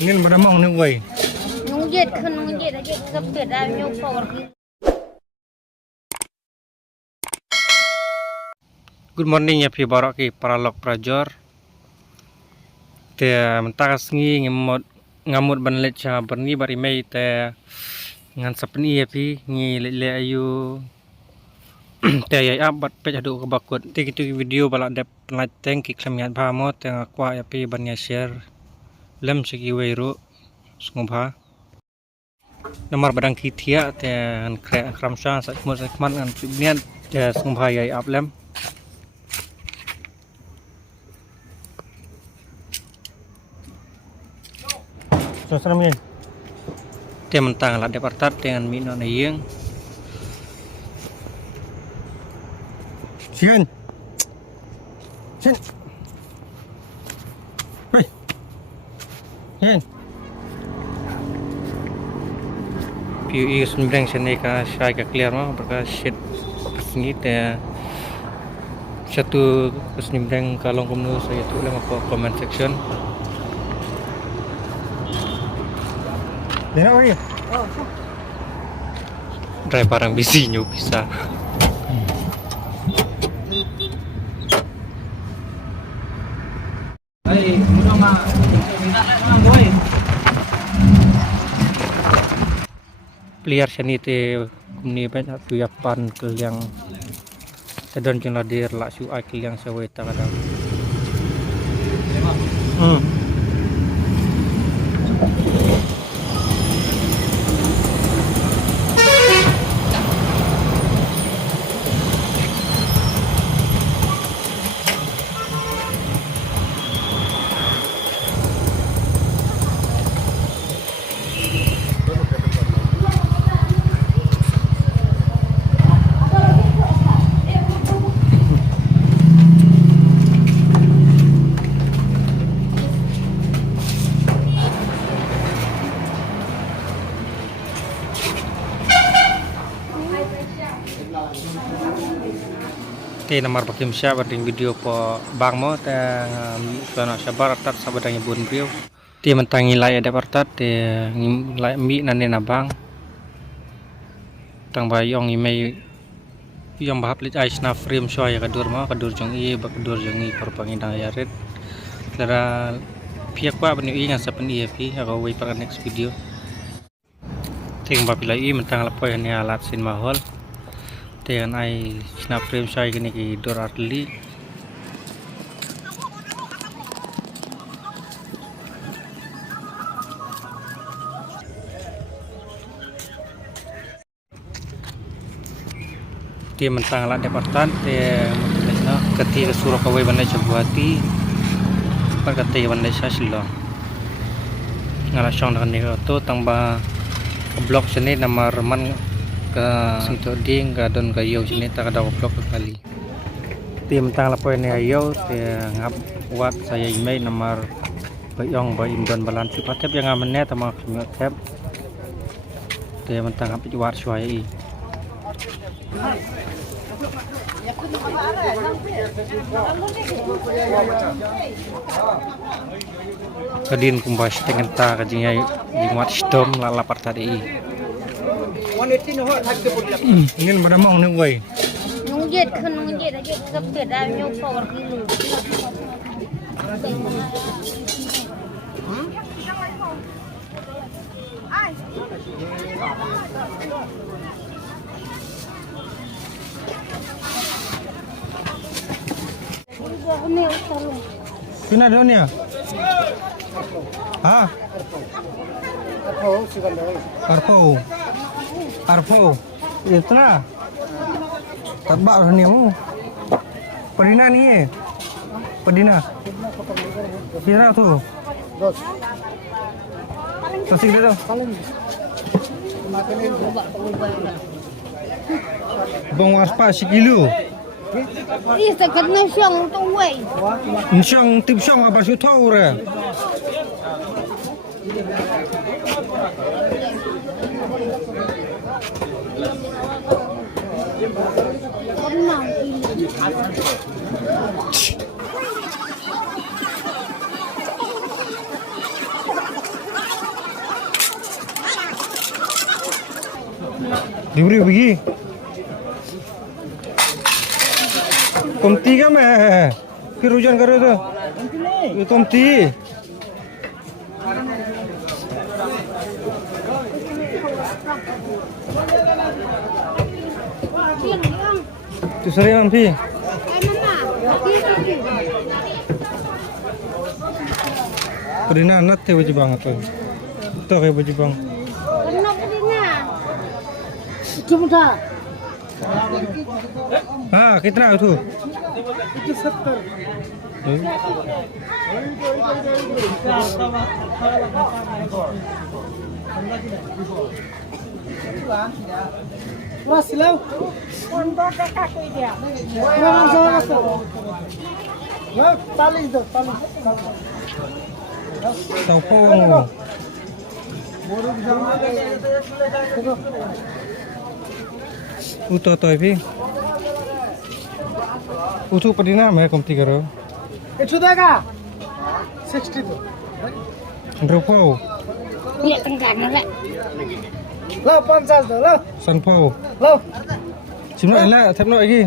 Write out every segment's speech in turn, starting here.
Ingin pada mau nih, woi. Nungjet kan nungjet aja kepet aja power. Good morning ya pi barok ki paralog prajor. Te mentas ngi ngamut banlet cha berni bari mei te ngan sapni ya pi ngi le ayu te ya abat pe adu ke bakut. Te gitu video balak dep light tank ki klamiat ba mo te ngakwa ya pi banya share lem segi weiru sngobha. Nomor badang kitia te ngan kramsha sak mo sak man ngan niat te sngobha ya ap lem. Susah min. Dia mentang lah departat dengan minum nayeng. Sian. Sian. Hei. Sian. PUI sembreng sini ka saya ka clear mah berka shit kesini te satu kesembreng kalong kumnu saya tu lama comment section. Dia nak apa? Driver yang bisinya bisa. Hai, mudah mah. Boy. Peliar seni te kumni banyak tu yapan keliang sedon jeng ladir lak su ai keliang sawe ta kadang. Oke, nomor bakim siap berding video po bang mo te sono sabar tat sabadang bun brio. Ti mentangi lay ada partat te lay mi nane na bang. Tang bayong imei yang bahap lit ais na frame soya kadur jong i bakadur jong i perpangi dang yaret. Lara piak pa bani i ngasa pen i pi ako wait para next video. Ting bapila i mentang lapoy ni alat sin mahol. Dengan ai snap frame saya gini ki dor arli dia mentang lah departan dia mengenai ketika suruh kawai bandai Jabuati perkati bandai saya silong ngalah song dengan ni tu tambah blok sini nama reman ke situ ding ke don ke yau sini tak ada blok kali tim tang lapoy ni ayo te ngap wat saya email nomor bayong bay indon balan sipatep yang amene tama tep te mentang ngap wat suai kadin kumbas dengan ta kajinya jingwat stom la lapar tadi ingin pada mau nih, woi. Nungjet kan nungjet aja kepet aja power dulu. Sini ada ni ya? Hah? Arpo, itu na. Tabak ni mu. Padina ni. Padina. Kira tu. Tasik dia tu. Bong waspa sekilo. Ih, sekat nasiong tu wei. Nasiong tip siong apa su tahu re. diberi bagi tomti kan meh फिर रुझान करो तो ये tomti tu sering Pi Pernah anak teh baju bang atau itu kayak baju bang Kenapa pedina? Cuma ah kita nak tu itu 70. Wah, silau. Untuk kaki dia. Jangan salah. Ya, tali itu, tali. tahu pun uto toy Pi utu pernah meh tomti karo Itu dah 60 tu. Rupau, Dia tengah nolak. Lah 50 tu, lah. sanpau, Lah. cuma enak, tapi nak lagi.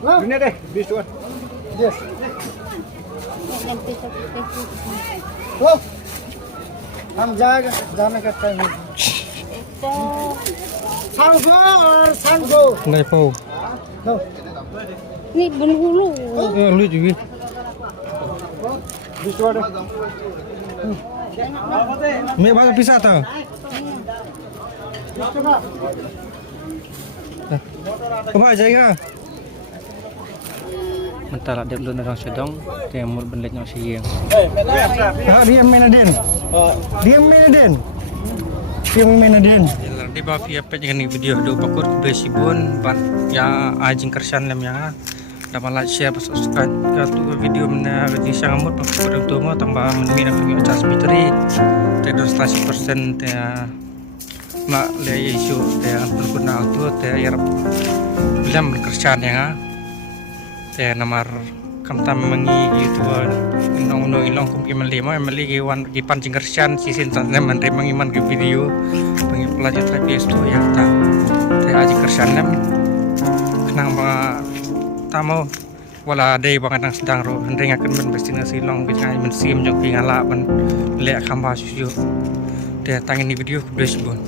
Lah. Ini deh, 20 tuan. Yes. Lah. हम जाने का टाइम है सांगो और सांगो Nai pau, low Ni benhulu. lu juga. Biswa they Mek bahasa pisah tau. Apa jaga? Mentara dia belum orang sedang, dia mur bendet nyawa siang. Ah, dia main Aden. Dia main Aden. Dia main Aden. Di bawah via page ni video do pakut besibun ban ya ajing kersan lem ya. Dapat like share subscribe ke tu video mana di sangamut pakut utama tambah menmina kami cas biteri. Tedo 100% ya. Mak le isu ya berguna tu ya yarap bilam kersan ya. Te namar kamtam mengi itu inong kum ki melima emeli ki wan ki pancing kersian sisin sanne man remang iman ki video pengi pelajar trapies tu ya ta te aji kersian nem kenang ba tamo wala dei bangan nang sedang ro hendring akan men destinasi long bi ngai men sim jok pi ngala ban le khamba suju te tangin ni video ku desbon